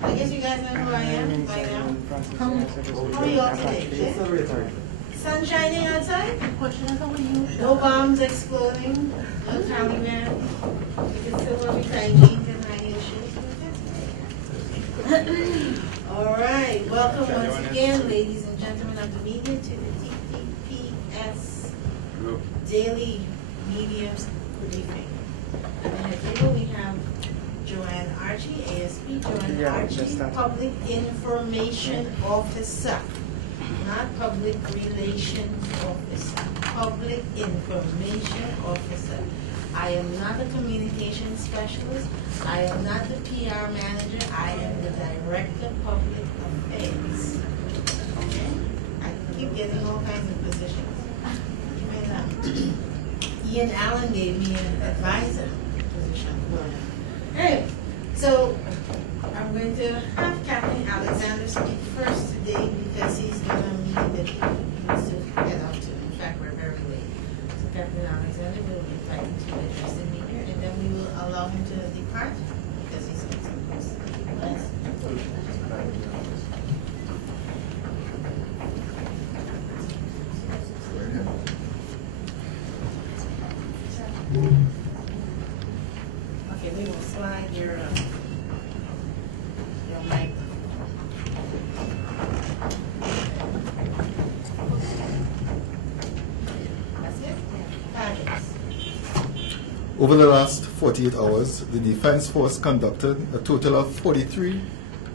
I guess you guys know who I am by now. How are you all today? Yeah? Sun shining outside? No bombs exploding? No Taliban? You can still wear me tight jeans and high heel shoes? Alright, welcome once again, ladies and gentlemen of the media, to the TTPS Daily Media Briefing. At the table we have Joanne Archie, ASP, Joanne Archie, Public Information Officer, not Public Relations Officer, Public Information Officer. I am not a communication specialist. I am not the PR manager. I am the Director of Public Affairs. Okay? I keep getting all kinds of positions. Ian Allen gave me an advisor position. Anyway, so I'm going to have Captain Alexander speak first today because he's got a meeting that he needs to head out to. In fact, we're very late. So Captain Alexander will invite him to address the meeting, and then we will allow him to depart because he's got some questions. Okay, we will slide your mic. That's it? Fabulous. Over the last 48 hours, the Defense Force conducted a total of 43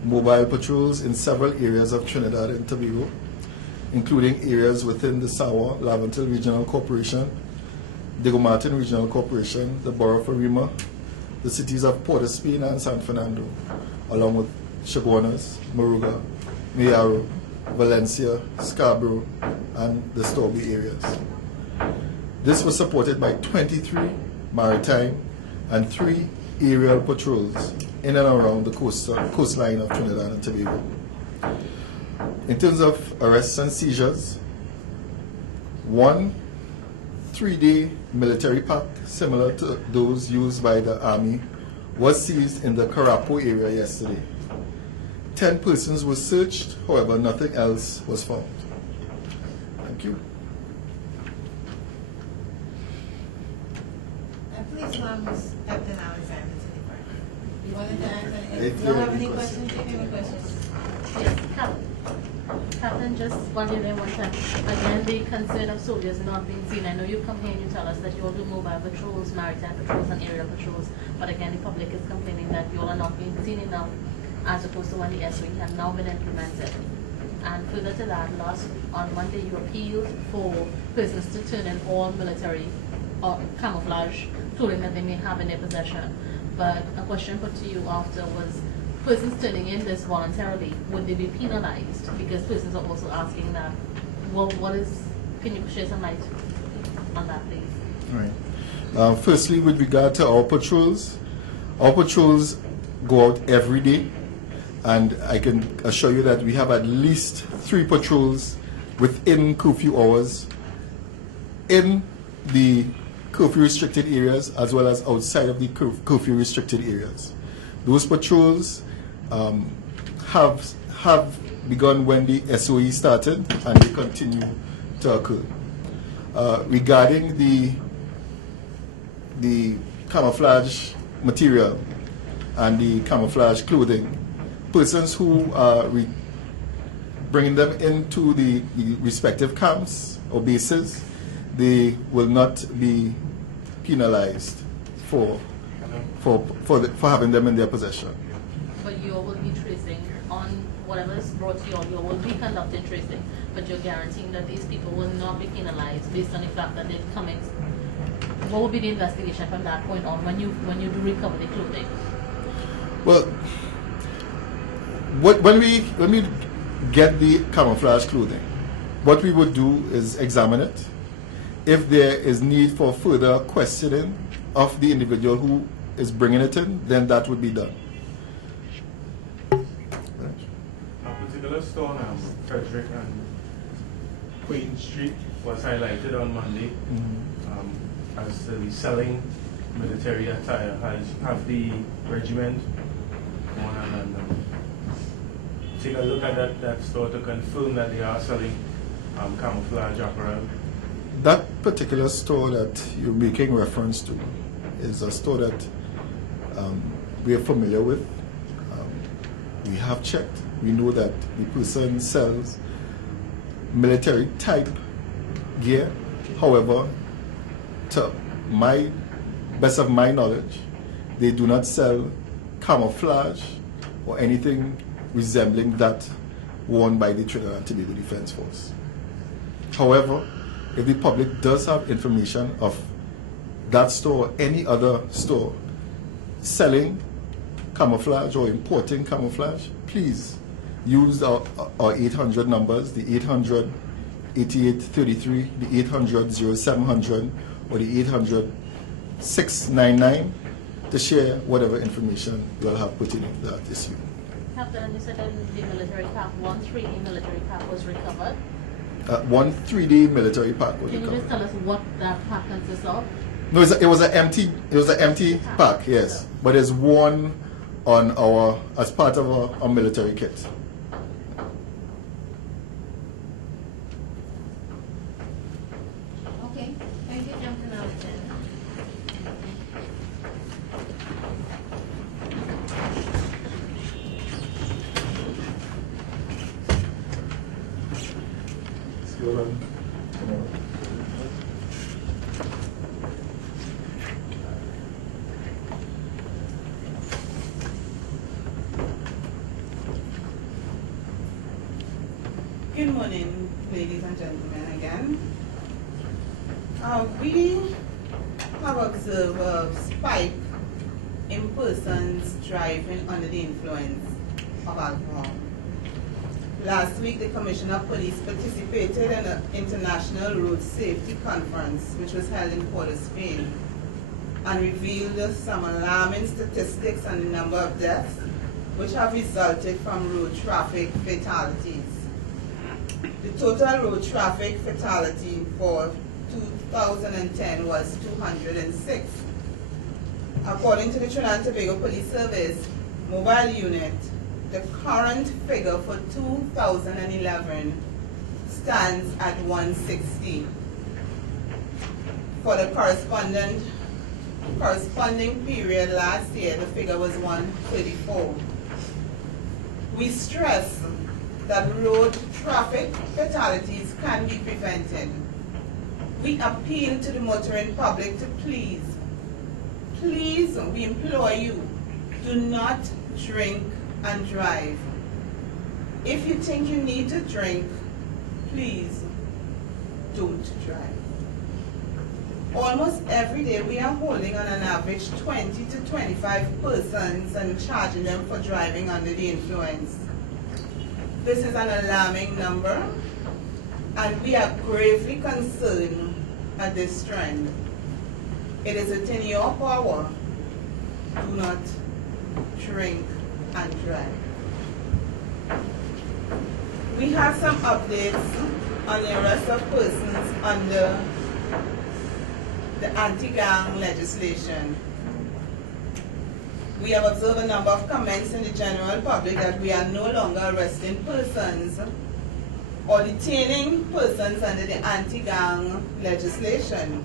mobile patrols in several areas of Trinidad and Tobago, including areas within the Sawa-Laventil Regional Corporation, Diego Martin Regional Corporation, the Borough of Arima, the cities of Port of Spain and San Fernando, along with Chaguanas, Moruga, Mayaro, Valencia, Scarborough, and the Storby areas. This was supported by 23 maritime and 3 aerial patrols in and around the coastline of Trinidad and Tobago. In terms of arrests and seizures, 1 3-day military pack similar to those used by the Army was seized in the Carapo area yesterday. 10 persons were searched, however, nothing else was found. Thank you. And please allow Ms. Captain Alexander to depart. You wanted to answer anything? Do you have any questions? Any questions? Yes, Captain, just wondering one time, again, the concern of soldiers not being seen. I know you come here and you tell us that you all do mobile patrols, maritime patrols, and aerial patrols, but again, the public is complaining that you all are not being seen enough as opposed to when the SOE had now been implemented. And further to that, on Monday, you appealed for persons to turn in all military or camouflage clothing that they may have in their possession. But a question put to you after was, persons turning in this voluntarily, would they be penalized? Because persons are also asking that. Well, can you shed some light on that, please? All right. Firstly, with regard to our patrols go out every day, and I can assure you that we have at least 3 patrols within curfew hours in the curfew restricted areas as well as outside of the curfew restricted areas. Those patrols have begun when the SOE started, and they continue to occur. Regarding the camouflage material and the camouflage clothing, persons who are bringing them into the respective camps or bases, they will not be penalized for having them in their possession. But you will be tracing on whatever is brought to you, you will be conducting tracing, but you're guaranteeing that these people will not be penalized based on the fact that they're coming. What will be the investigation from that point on when you do recover the clothing? Well, when we get the camouflage clothing, what we would do is examine it. If there is need for further questioning of the individual who is bringing it in, then that would be done. A particular store on Frederick and Queen Street was highlighted on Monday as the selling military attire. Have the regiment gone and take a look at that store to confirm that they are selling camouflage apparel? That particular store that you're making reference to is a store that we are familiar with. We have checked. We know that the person sells military type gear. However, to my best of my knowledge, they do not sell camouflage or anything resembling that worn by the Trinidad and Tobago Defense Force. However, if the public does have information of that store or any other store selling camouflage or importing camouflage, please use our 800 numbers, the 800 8833, the 800 0700, or the 800 699 to share whatever information you will have pertaining to that issue. Captain, you said that the military pack, one 3D military pack was recovered. One 3D military pack was Can you recovered. just tell us what that pack consists of? No, it was an empty pack, yes, but it's worn on our as part of our military kit. Okay, thank you, Captain Alexander. Good morning, ladies and gentlemen, again. We have observed a spike in persons driving under the influence of alcohol. Last week, the Commissioner of Police participated in an international road safety conference, which was held in Port of Spain, and revealed some alarming statistics on the number of deaths which have resulted from road traffic fatalities. The total road traffic fatality for 2010 was 206. According to the Trinidad and Tobago Police Service mobile unit, the current figure for 2011 stands at 160. For the corresponding period last year, the figure was 134. We stress that road traffic fatalities can be prevented. We appeal to the motoring public to please, we implore you, do not drink and drive. If you think you need to drink, please don't drive. Almost every day we are holding on an average 20 to 25 persons and charging them for driving under the influence. This is an alarming number, and we are gravely concerned at this trend. It is within your power. Do not drink and drive. We have some updates on the arrest of persons under the anti-gang legislation. We have observed a number of comments in the general public that we are no longer arresting persons or detaining persons under the anti-gang legislation.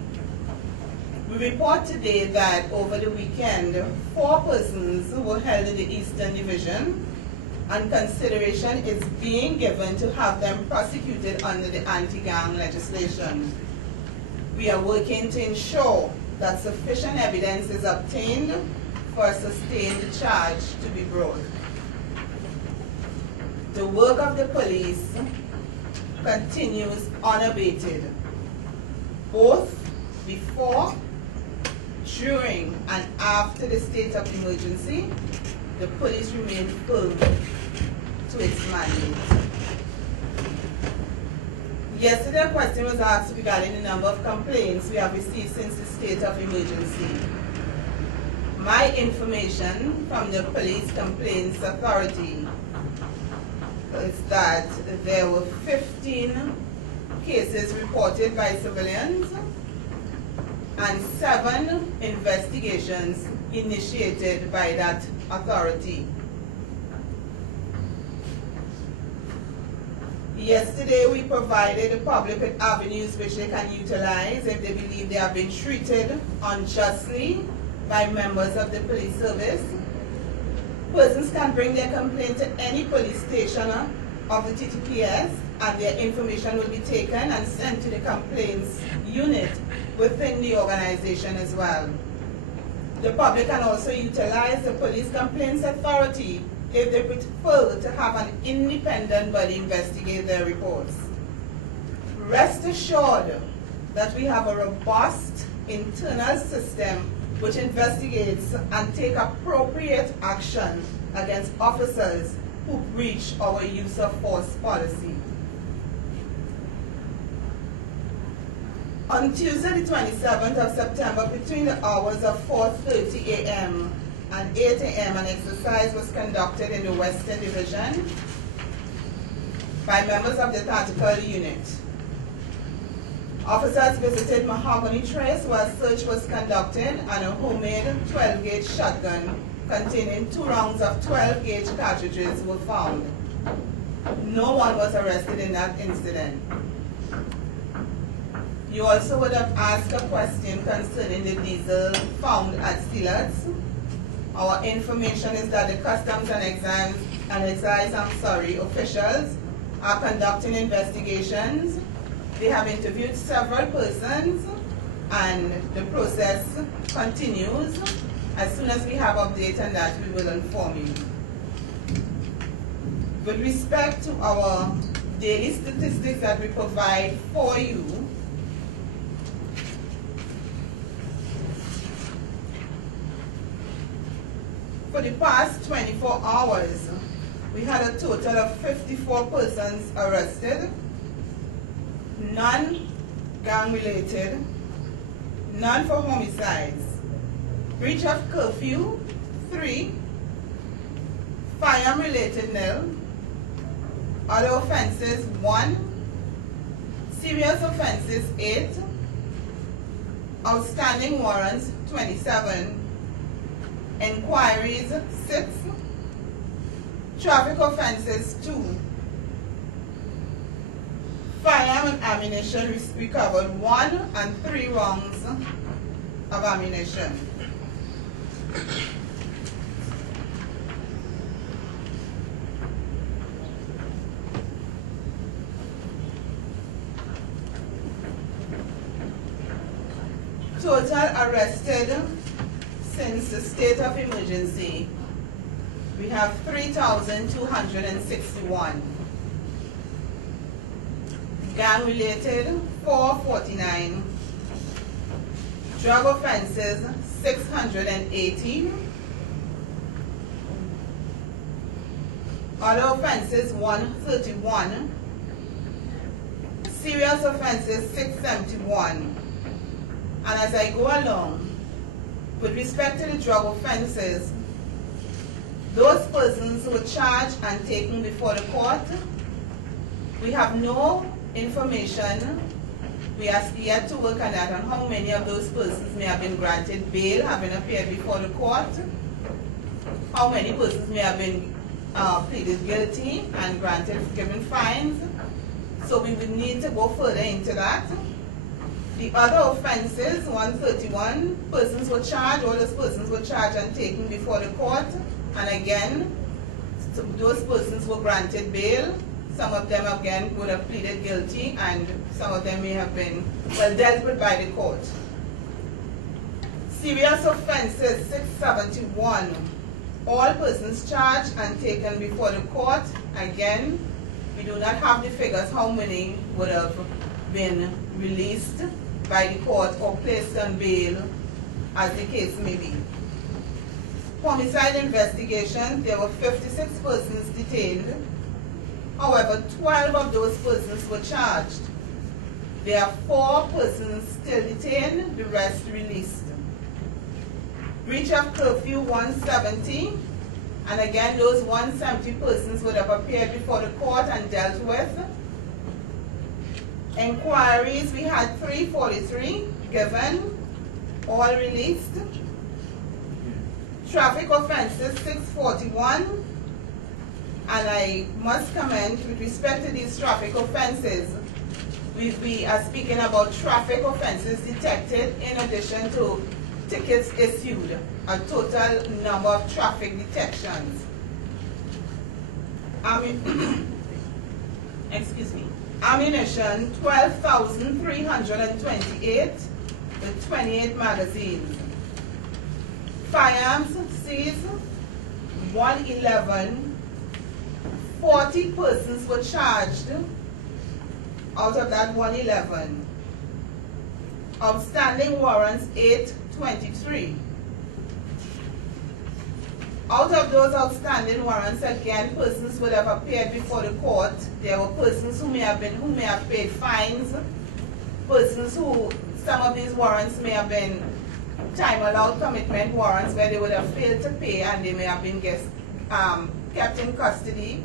We report today that over the weekend, 4 persons were held in the Eastern Division, and consideration is being given to have them prosecuted under the anti-gang legislation. We are working to ensure that sufficient evidence is obtained for a sustained charge to be brought. The work of the police continues unabated, both before, during, and after the state of emergency. The police remain firm to its mandate. Yesterday, a question was asked regarding the number of complaints we have received since the state of emergency. My information from the Police Complaints Authority is that there were 15 cases reported by civilians and 7 investigations initiated by that authority. Yesterday, we provided the public with avenues which they can utilize if they believe they have been treated unjustly by members of the police service. Persons can bring their complaint to any police station of the TTPS, and their information will be taken and sent to the complaints unit within the organization as well. The public can also utilize the police complaints authority if they prefer to have an independent body investigate their reports. Rest assured that we have a robust internal system which investigates and take appropriate action against officers who breach our use of force policy. On Tuesday, the 27th of September, between the hours of 4:30 a.m. and 8 a.m., an exercise was conducted in the Western Division by members of the Tactical Unit. Officers visited Mahogany Trace where search was conducted and a homemade 12-gauge shotgun containing 2 rounds of 12-gauge cartridges were found. No one was arrested in that incident. You also would have asked a question concerning the diesel found at Steelers. Our information is that the Customs and Excise officials are conducting investigations. They have interviewed several persons, and the process continues. As soon as we have update on that, we will inform you. With respect to our daily statistics that we provide for you, for the past 24 hours, we had a total of 54 persons arrested, none gang-related, none for homicides, breach of curfew, 3, firearm-related nil, other offenses 1, serious offenses 8, outstanding warrants 27, inquiries 6, traffic offenses 2, firearm and ammunition recovered 1 and 3 rounds of ammunition. Total arrested since the state of emergency, we have 3,261. Gang-related, 449. Drug offenses, 618. Other offenses, 131. Serious offenses, 671. And as I go along, with respect to the drug offenses, those persons who were charged and taken before the court, we have no information. We are yet to work on that, on how many of those persons may have been granted bail, having appeared before the court, how many persons may have been pleaded guilty and given fines. So we would need to go further into that. The other offenses, 131 persons were charged, all those persons were charged and taken before the court. And again, those persons were granted bail. Some of them, again, would have pleaded guilty, and some of them may have been, well, dealt with by the court. Serious offenses, 671. All persons charged and taken before the court. Again, we do not have the figures how many would have been released by the court or placed on bail, as the case may be. Homicide investigations, there were 56 persons detained. However, 12 of those persons were charged. There are 4 persons still detained, the rest released. Breach of curfew, 170. And again, those 170 persons would have appeared before the court and dealt with. Inquiries, we had 343 given, all released. Traffic offenses, 641. And I must comment with respect to these traffic offenses, we are speaking about traffic offenses detected in addition to tickets issued, a total number of traffic detections. Excuse me. Ammunition, 12,328 with 28 magazines. Firearms seized, 111. 40 persons were charged out of that 111. Outstanding warrants, 823. Out of those outstanding warrants, again, persons would have appeared before the court. There were persons who may have paid fines, persons who, some of these warrants may have been time allowed commitment warrants where they would have failed to pay and they may have been kept in custody.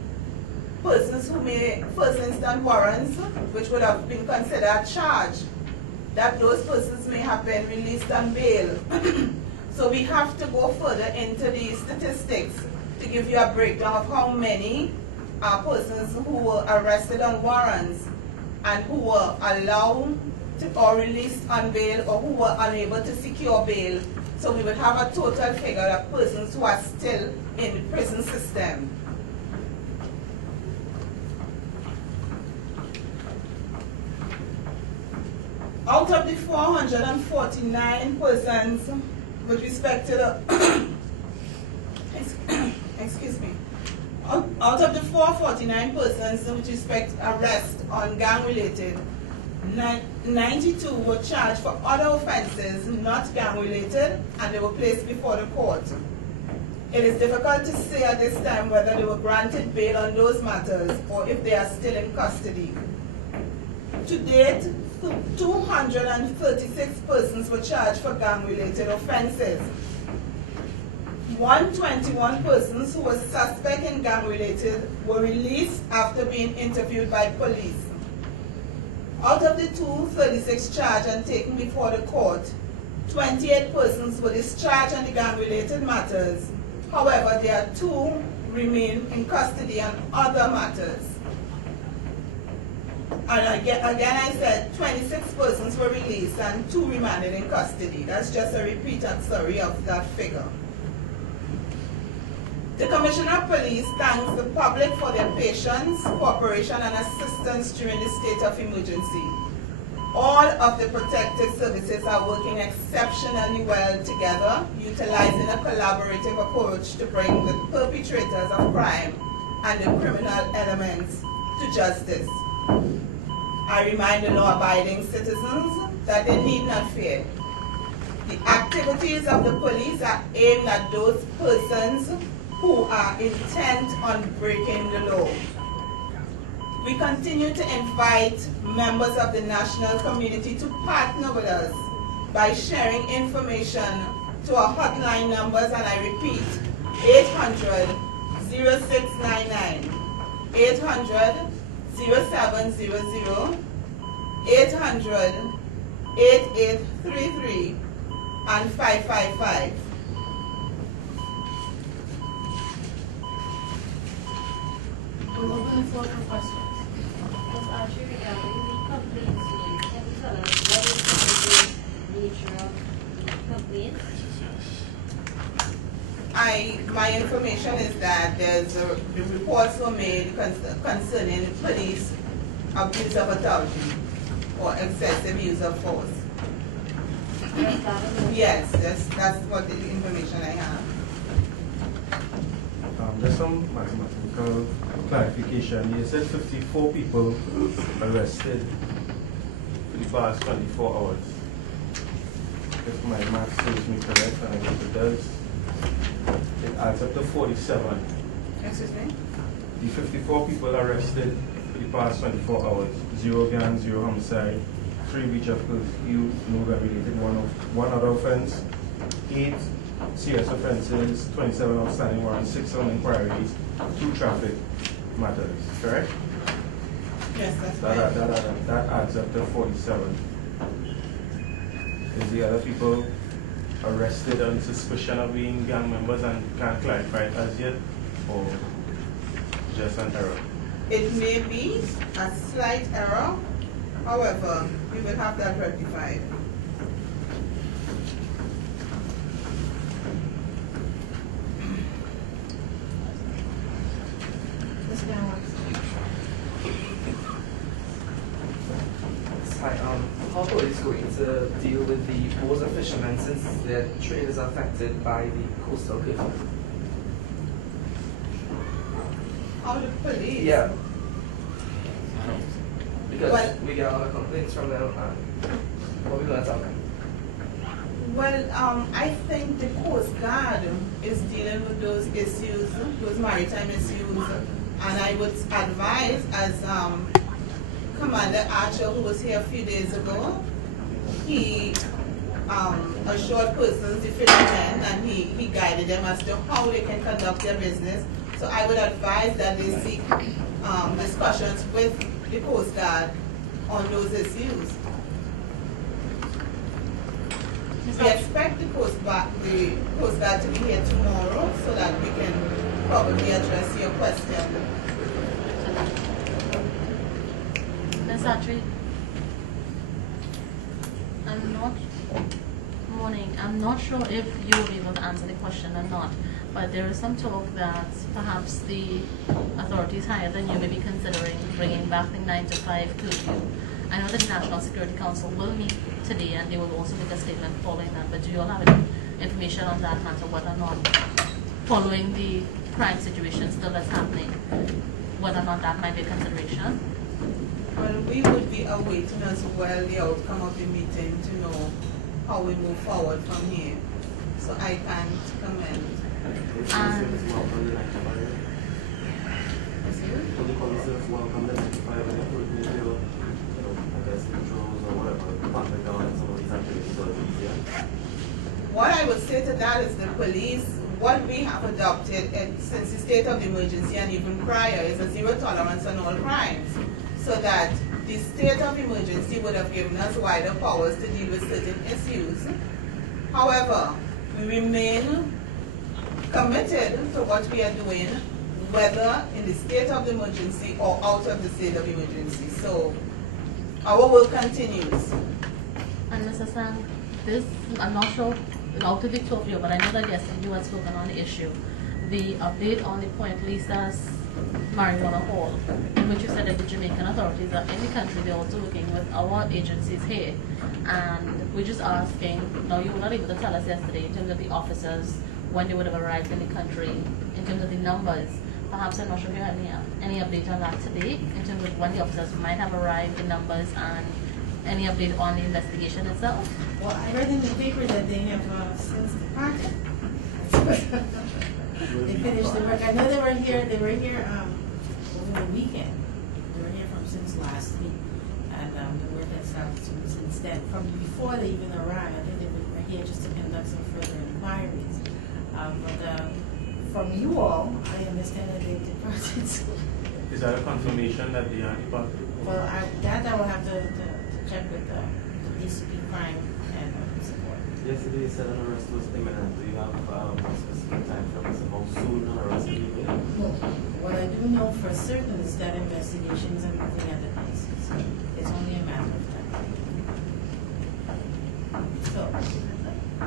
Persons who may, first instance warrants, which would have been considered charged, that those persons may have been released on bail. So we have to go further into the statistics to give you a breakdown of how many persons who were arrested on warrants and who were allowed to, or released on bail, or who were unable to secure bail. So we would have a total figure of persons who are still in the prison system. Out of the 449 persons with respect to the excuse me, out of the 449 persons with respect to arrest on gang related, 92 were charged for other offenses not gang related and they were placed before the court. It is difficult to say at this time whether they were granted bail on those matters or if they are still in custody. To date, 236 persons were charged for gang-related offenses. 121 persons who were suspect in gang-related were released after being interviewed by police. Out of the 236 charged and taken before the court, 28 persons were discharged on the gang-related matters. However, there are 2 remain in custody on other matters. And again I said 26 persons were released and 2 remained in custody. That's just a repeat and summary of that figure. The Commissioner of Police thanks the public for their patience, cooperation, and assistance during the state of emergency. All of the protective services are working exceptionally well together, utilizing a collaborative approach to bring the perpetrators of crime and the criminal elements to justice. I remind the law-abiding citizens that they need not fear. The activities of the police are aimed at those persons who are intent on breaking the law. We continue to invite members of the national community to partner with us by sharing information to our hotline numbers, and I repeat, 800-0699, 800-0700, 800-8833, and 555. We're open the floor for questions. Ms. Archer, regarding the complaints, can you tell us what is the nature of the complaint? My information is that there's reports were made concerning police abuse of authority or excessive use of force. Yes, that's what the information I have. There's some mathematical clarification. You said 54 people arrested for the past 24 hours. If my math serves me correct, and I think it does, it adds up to 47. Excuse me? The 54 people arrested for the past 24 hours, 0 gang, 0 homicide, 3 breach of curfew, no gun related, one other offense, 8 serious offenses, 27 outstanding warrants, 6 on inquiries, 2 traffic matters, correct? Yes, that's right. That adds up to 47. Is the other people arrested on suspicion of being gang members and can't clarify it as yet? Or just an error? It may be a slight error, however, we will have that rectified. Mr. Howard. Hi, how police going to deal with the pools of fishermen since their trade is affected by the coastal curfew? How the police? Yeah. Because Well- we get a lot of complaints from them, and what we gonna tell them? Well, I think the Coast Guard is dealing with those issues, those maritime issues, and I would advise, as Commander Archer, who was here a few days ago, he assured persons, the fishermen, and he guided them as to how they can conduct their business. So I would advise that they seek discussions with the Coast Guard on those issues. We expect the Coast Guard to be here tomorrow so that we can probably address your question. Ms. Atri, I'm not sure if you will be able to answer the question or not, but there is some talk that perhaps the authorities higher than you may be considering bringing back the 9 to 5 curfew. I know that the National Security Council will meet today and they will also make a statement following that, but do you all have any information on that matter, whether or not, following the crime situation still that's happening, whether or not that might be a consideration? Well, we would be awaiting as well the outcome of the meeting to know how we move forward from here. So I can't comment. What I would say to that is the police, what we have adopted since the state of emergency and even prior is a zero tolerance on all crimes. So that the state of emergency would have given us wider powers to deal with certain issues. However, we remain committed to what we are doing, whether in the state of emergency or out of the state of emergency. So our work continues. And Mr. Sang, this, I'm not sure how to dictate of you, but I know that yesterday you had spoken on the issue. The update on the Point Lisa's marijuana hall, in which you said that the Jamaican authorities are in the country, they're also working with our agencies here. And we're just asking, now you were not able to tell us yesterday in terms of the officers, when they would have arrived in the country, in terms of the numbers. Perhaps I'm not sure if you have any update on that today, in terms of when the officers might have arrived, the numbers, and any update on the investigation itself? Well, I read in the paper that they have since departed. They finished the work. I know they were here over the weekend. They were here since last week. And the work has started since then. From before they even arrived, I think they were here just to conduct some further inquiries. But from you all, I understand that they departed. Is that a confirmation that they are departed? Well, I will have to check with the DCP crime and support. Yesterday you said an arrest was imminent. Do you have a specific time frame as to how soon an arrest will be made? No. What I do know for certain is that investigations are moving at the pace. So it's only a matter of time. So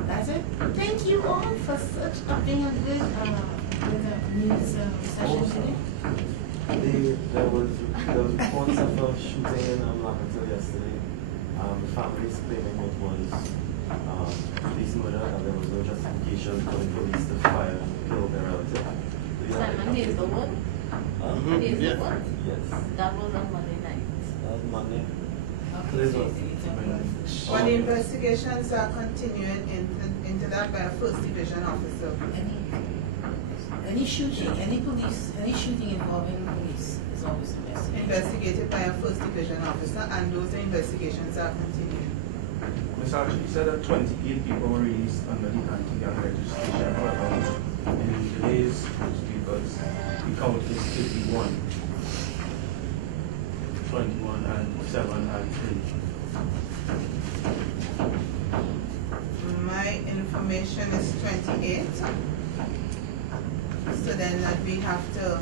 that's it. Thank you all for being a good news session today. There was reports of a shooting in Lamatel yesterday. The families claiming it was police murder and there was no justification for the police to fire and kill their relative. Simon, he's the one? He's the one? Yes. That was on Monday night. That was Monday. Okay, so Well, the investigations are continuing into that by a first division officer. any shooting, any shooting involving police is always investigated. Investigated by a first division officer, and those investigations are continuing. Ms. Archie, you said that 28 people were released under the anti-gang legislation. However, in today's newspapers, the count is 51. 21 and 7 and 3. My information is 28. So then we have to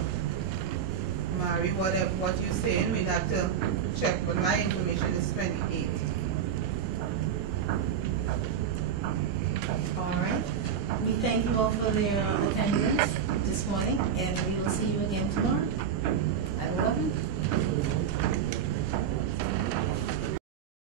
Mary, what you're saying, we'd have to check, but my information is 28. All right. We thank you all for their attendance this morning, and we will see you again.